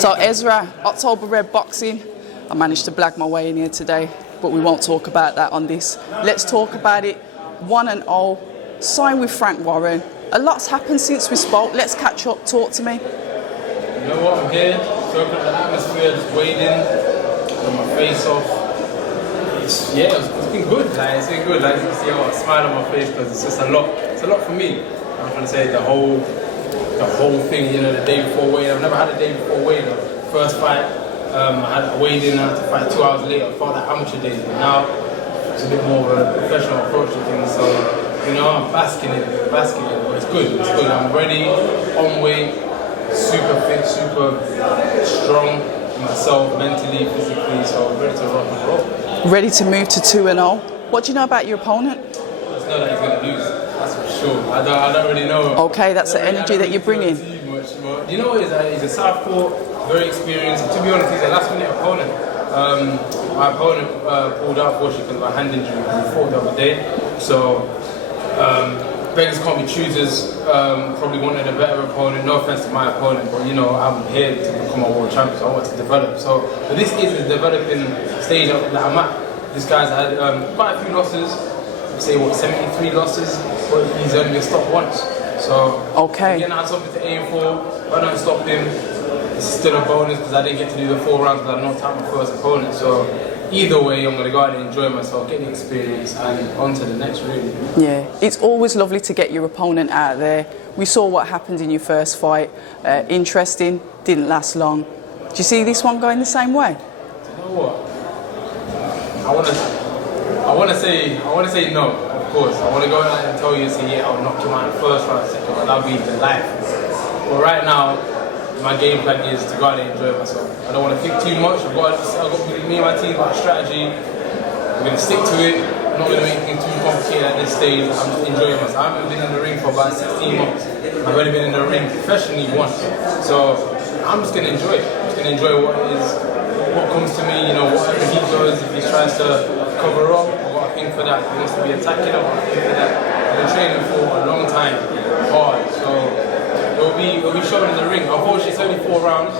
So Ezra, October Red Boxing. I managed to blag my way in here today, but we won't talk about that on this. Let's talk about it. 1-0, signed with Frank Warren. A lot's happened since we spoke. Let's catch up. Talk to me. You know what? I'm here, soaking up the atmosphere, just waiting, with my face off. It's been good. It's been good. You can see a smile on my face because it's just a lot. It's a lot for me. I'm trying to say the whole thing. The day before weigh-in. I've never had a day before weigh-in. First fight, I had a weigh-in. I had to fight 2 hours later. I felt like amateur days, but now it's a bit more of a professional approach to things. So I'm basking in it. But it's good. It's good. I'm ready. On weight. Super fit. Super strong. Myself, mentally, physically. So I'm ready to rock and roll. Ready to move to 2-0. What do you know about your opponent? I just know that he's going to lose. That's for sure. I don't really know. Okay, that's the energy that you're bringing. You know what? He's a southpaw, very experienced. To be honest, he's a last-minute opponent. My opponent pulled out fortunately because of a hand injury. We fought the other day. So beggars can't be choosers. Probably wanted a better opponent. No offense to my opponent, but I'm here to become a world champion. So I want to develop. But this is the developing stage that I'm at. This guy's had quite a few losses. Say 73 losses, but he's only been stopped once. So again, I had something to aim for. If I don't stop him, it's still a bonus because I didn't get to do the 4 rounds because I knocked out my first opponent. So either way, I'm going to go out and enjoy myself, get the experience, and on to the next really. Yeah, it's always lovely to get your opponent out there. We saw what happened in your first fight. Interesting, didn't last long. Do you see this one going the same way? Do you know what? I want to say no, of course. I want to go out and tell you, I'll knock you out in the first round, second round, that'll be the life. But right now, my game plan is to go out and enjoy myself. I don't want to think too much. I've got me and my team got a strategy. I'm going to stick to it. I'm not going to make things too complicated at this stage. I'm just enjoying myself. I haven't been in the ring for about 16 months. I've only been in the ring professionally once. So I'm just going to enjoy it. I'm just going to enjoy what comes to me, whatever he does. If he tries to cover up, I've got a thing for that. If he wants to be attacking, I've got a thing for that. I've been training for a long time, hard. So it'll be shown in the ring. Unfortunately, it's only 4 rounds.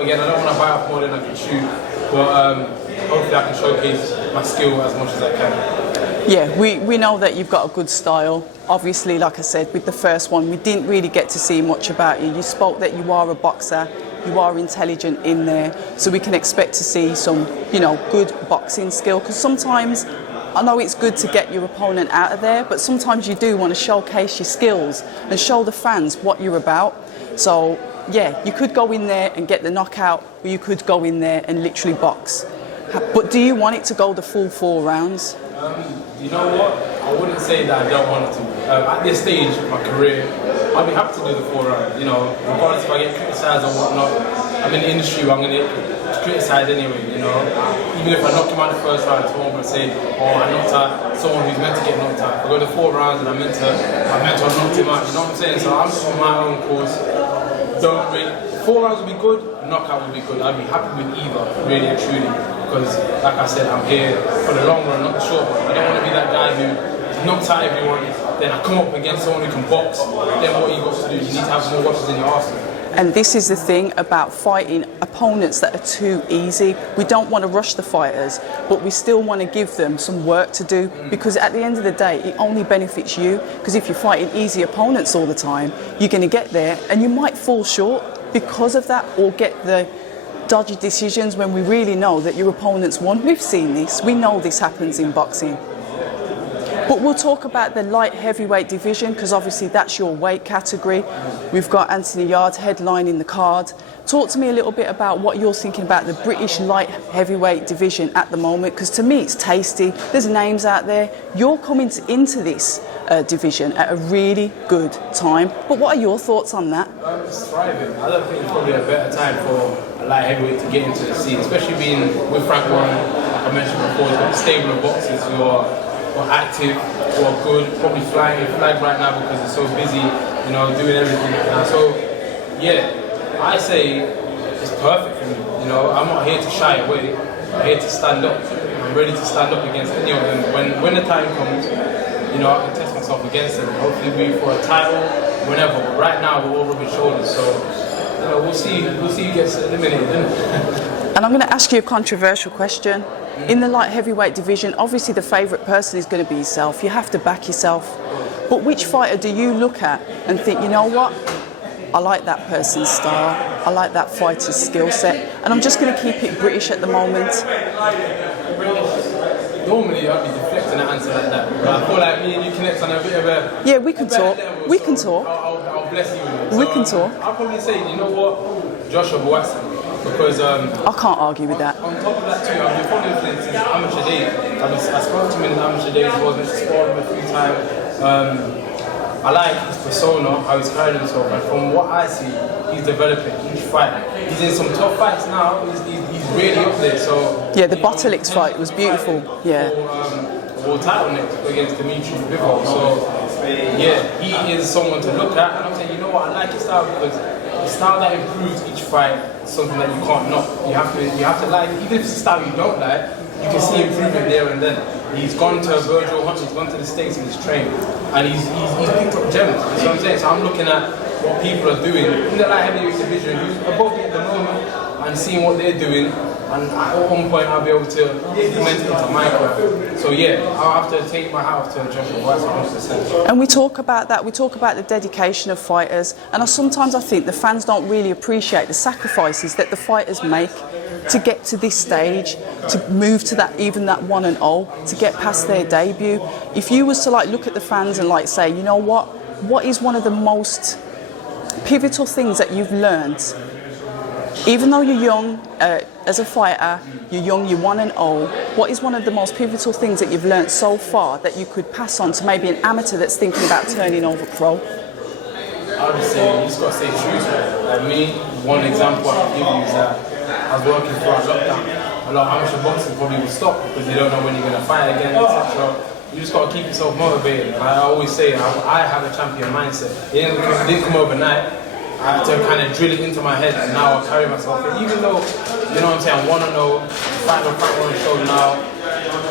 Again, I don't want to bite off more than I can chew, but hopefully I can showcase my skill as much as I can. Yeah, we know that you've got a good style. Obviously, like I said, with the first one, we didn't really get to see much about you. You spoke that you are a boxer. You are intelligent in there, so we can expect to see some, good boxing skill. Because sometimes, I know it's good to get your opponent out of there, but sometimes you do want to showcase your skills and show the fans what you're about. So, yeah, you could go in there and get the knockout, or you could go in there and literally box. But do you want it to go the full 4 rounds? You know what? I wouldn't say that I don't want it to. At this stage of my career, I'll be happy to do the 4 rounds. Regardless if I get criticised or whatnot. I'm in the industry where I'm going to get criticised anyway. Even if I knock him out the first round, someone will say, "Oh, I knocked out someone who's meant to get knocked out." If I go to 4 rounds and I meant to have knocked him out. You know what I'm saying? So I'm just on my own course. 4 rounds would be good. Knockout would be good. I'd be happy with either, really and truly. Because, like I said, I'm here for the long run, not the short run. I don't want to be that guy who knocks out everyone, then I come up against someone who can box. Then what you got to do, you need to have more weapons in your arsenal. And this is the thing about fighting opponents that are too easy. We don't want to rush the fighters, but we still want to give them some work to do, because at the end of the day, it only benefits you. Because if you're fighting easy opponents all the time, you're going to get there and you might fall short because of that, or get the dodgy decisions when we really know that your opponent's won. We've seen this. We know this happens in boxing. But we'll talk about the light heavyweight division, because obviously that's your weight category. We've got Anthony Yarde headlining the card. Talk to me a little bit about what you're thinking about the British light heavyweight division at the moment, because to me it's tasty. There's names out there. You're coming into this division at a really good time. But what are your thoughts on that? It's thriving. I don't think it's probably a better time for a light heavyweight to get into the scene, especially being with Frank Warren. Like I mentioned before, he's got a stable of boxers who are active, who are good, probably flying flag right now because he's so busy, doing everything right now. So, yeah, I say it's perfect for me. I'm not here to shy away. I'm here to stand up. I'm ready to stand up against any of them. When the time comes, I can test myself against them. Hopefully be for a title, whenever. But right now we're all rubbing shoulders. So we'll see who gets eliminated. And I'm going to ask you a controversial question. In the light heavyweight division, obviously the favourite person is going to be yourself. You have to back yourself. But which fighter do you look at and think, you know what? I like that person's style. I like that fighter's skill set. And I'm just going to keep it British at the moment. Normally I'd be deflecting an answer like that. But I feel like me and you connect on a bit of a... Yeah, we can talk. Level, we so can talk. I'll bless you with it. We can talk. I'll probably say, you know what? Joshua Bout. Because I can't argue with that. On top of that too, I've been following him since amateur days. I spoke to him in the amateur days, wasn't sparred him a few times. I like his persona, how he's carrying himself, and from what I see, he's developing each fight. He's in some tough fights now. He's really up there. So yeah, the Bottlex fight was beautiful. Yeah. World title next against Dimitri Bivol. So yeah, he is someone to look at, and I'm saying, you know what, I like his style because the style that improves each fight is something that you can't knock. You have to like, even if it's a style you don't like, you can see improvement there and then. He's gone to Virgil Hunt, he's gone to the States and he's trained. And he's picked up gems. You know what I'm saying? So I'm looking at what people are doing in the light heavyweight division, who's above it at the moment, and seeing what they're doing. And at one point I'll be able to implement it into my craft. So yeah, I'll have to take my hat off to Joshua Bout 100%. And we talk about that, we talk about the dedication of fighters, and sometimes I think the fans don't really appreciate the sacrifices that the fighters make to get to this stage, to move to that, even that 1-0, to get past their debut. If you was to like look at the fans and like say, you know what is one of the most pivotal things that you've learned? Even though you're young, as a fighter, you're young, you're 1-0, what is one of the most pivotal things that you've learned so far that you could pass on to maybe an amateur that's thinking about turning over pro? I would say you just got to stay true to it. Like me, one example I can give you is that I was working throughout lockdown. A lot of amateur boxers probably will stop because they don't know when you're going to fight again, etc. You just got to keep yourself motivated. Like I always say, I have a champion mindset. It didn't come overnight. I had to kind of drill it into my head, and now I carry myself. And even though, you know what I'm saying, I want to know, fight on the show now,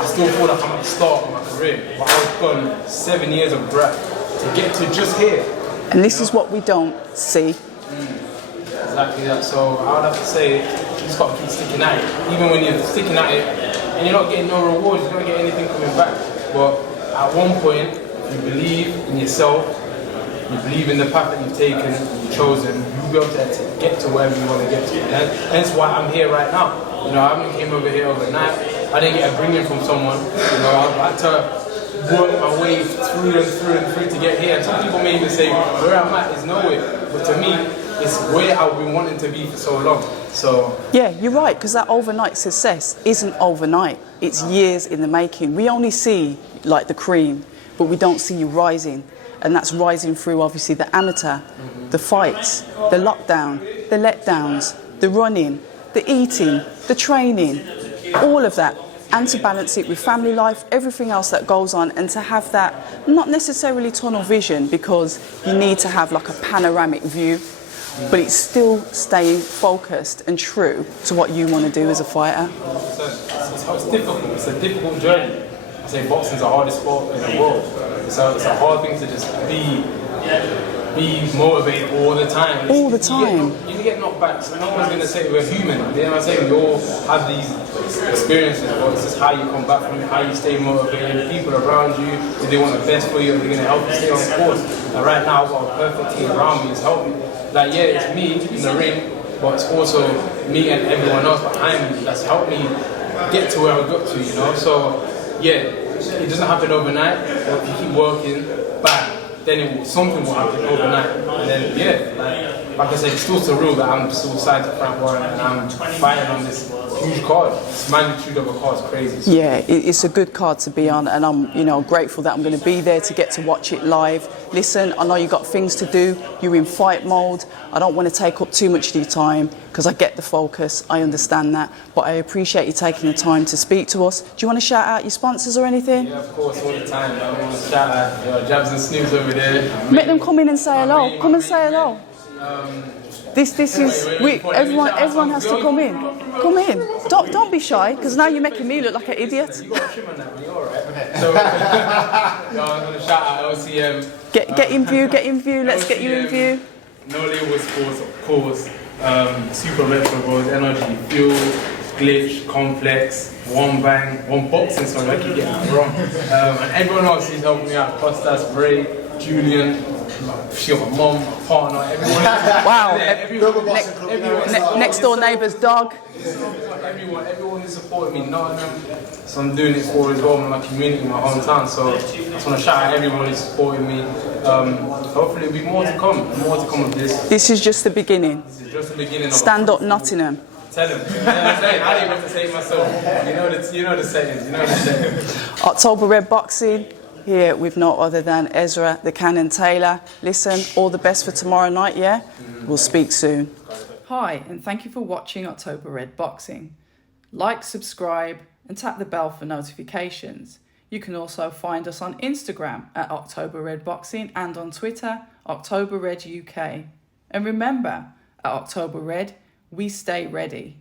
I still feel like I'm at the start of my career. But I've gone 7 years of breath to get to just here. And this is what we don't see. Exactly that. So I would have to say, you just got to keep sticking at it. Even when you're sticking at it, and you're not getting no rewards, you don't get anything coming back. But at one point, if you believe in yourself, you believe in the path that you've taken, you've chosen, you'll be able to get to wherever you want to get to. And hence why I'm here right now. You know, I haven't came over here overnight. I didn't get a bringing from someone. You know, I had to work my way through and through to get here. And some people may even say, where I'm at is nowhere. But to me, it's where I've been wanting to be for so long. So yeah, you're right, because that overnight success isn't overnight. It's years in the making. We only see like the cream, but we don't see you rising. And that's rising through obviously the amateur, the fights, the lockdown, the letdowns, the running, the eating, the training, all of that. And to balance it with family life, everything else that goes on, and to have that, not necessarily tunnel vision, because you need to have like a panoramic view, but it's still staying focused and true to what you want to do as a fighter. It's difficult. It's a difficult journey. I say boxing's the hardest sport in the world. So it's a hard thing to just be motivated all the time. All the time. You get knocked back, so no one's going to say we're human. You know what I'm saying? We all have these experiences, but it's just how you come back from it, how you stay motivated, the people around you, if they want the best for you, if they're going to help you stay on course. And right now I've got a perfect team around me, it's helping me. Like yeah, it's me in the ring, but it's also me and everyone else behind me that's helped me get to where I got to, you know? So yeah, it doesn't happen overnight, but if you keep working, bang, then something will happen overnight. And then, yeah, like I said, it's still surreal that I'm still signed to Frank Warren and I'm fighting on this huge card. This magnitude of a card is crazy. Yeah, it's a good card to be on, and I'm grateful that I'm going to be there to get to watch it live. Listen, I know you've got things to do, you're in fight mode. I don't want to take up too much of your time because I get the focus, I understand that, but I appreciate you taking the time to speak to us. Do you want to shout out your sponsors or anything? Yeah, of course, all the time. I want to shout out Jabs and Snooze over there. Make them come in and say hello. Come and say hello. This is everyone has to come in. Come in. Don't be shy, because now you're making me look like an idiot. You got a trim on that, man. You're alright. So I'm gonna shout out LCM. Get in view. Let's get you in view. No Label Sports, of course. Super Retro Bros, Energy, Fuel, Glitch, Complex, One Bang, One Boxing, sorry, I keep getting that wrong. And everyone else who's helping me out, Costas, Ray, Julian, my mom, my partner, everyone. Wow. Everyone. Next door neighbour's dog. Everyone who supported me, Nottingham. So I'm doing it for as well in my community, my hometown. So I just want to shout out everyone who supported me. Hopefully there'll be more to come of this. This is just the beginning. This is just the beginning of Stand up Nottingham. Tell them. You know what I'm saying? I didn't even have to say it myself. You know the settings. October Red Boxing, here with no other than Ezra, the Cannon Taylor. Listen, all the best for tomorrow night, yeah? We'll speak soon. Hi, and thank you for watching October Red Boxing. Like, subscribe, and tap the bell for notifications. You can also find us on Instagram at October Red Boxing and on Twitter, October Red UK. And remember, at October Red, we stay ready.